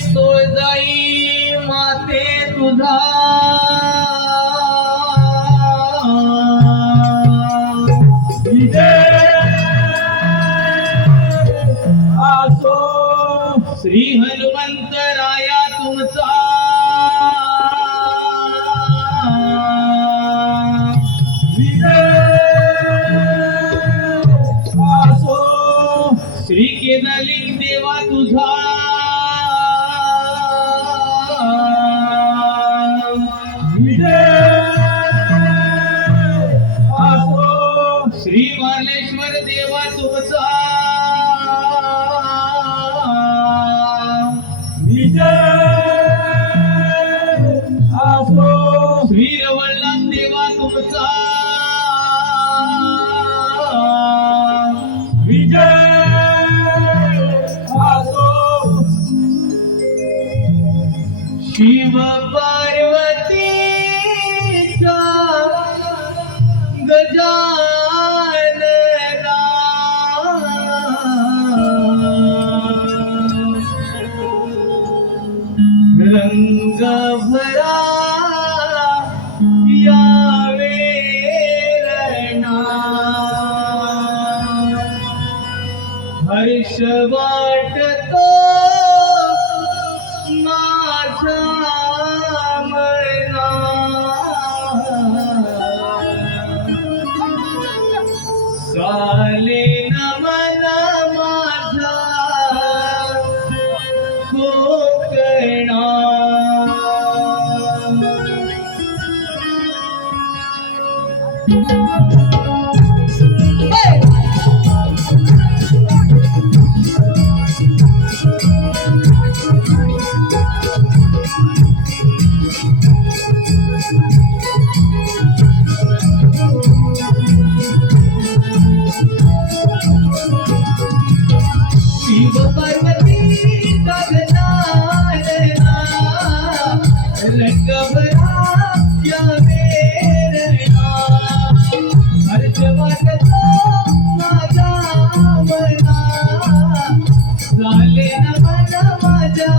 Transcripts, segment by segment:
सोय जाई माते तुझा. श्री हनुमंत राय घबराया वे हर्षवा झाले ना मला माझ्या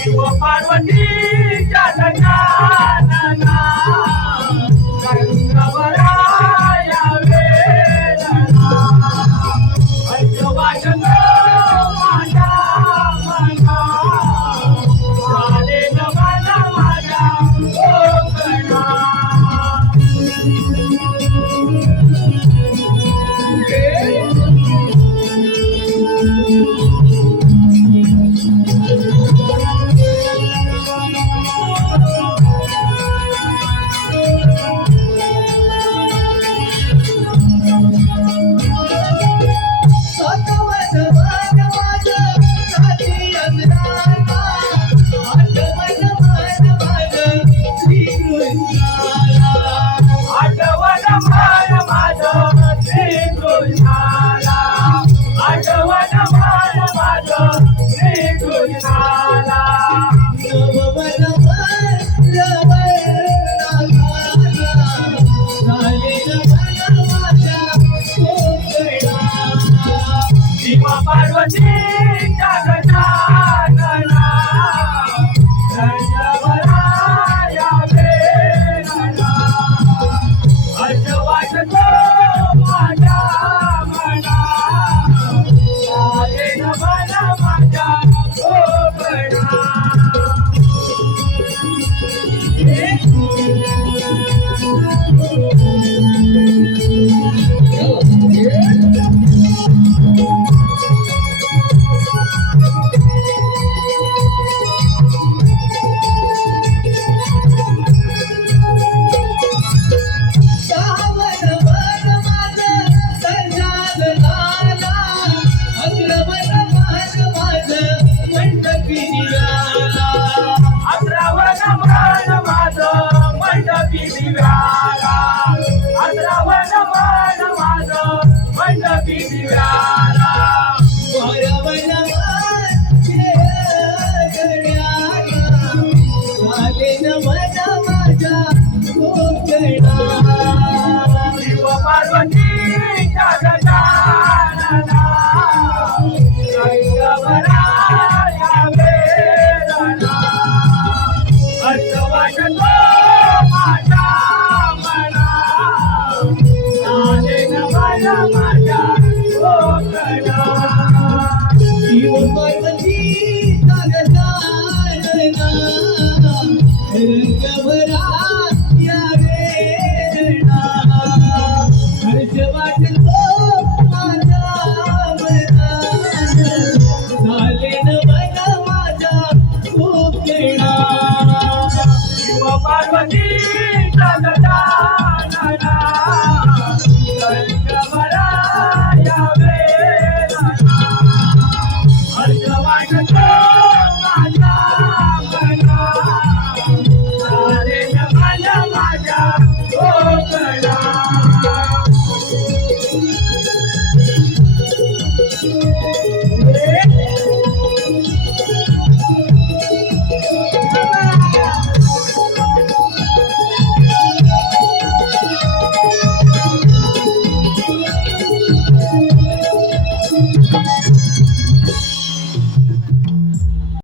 शिव पार्वती. companhia.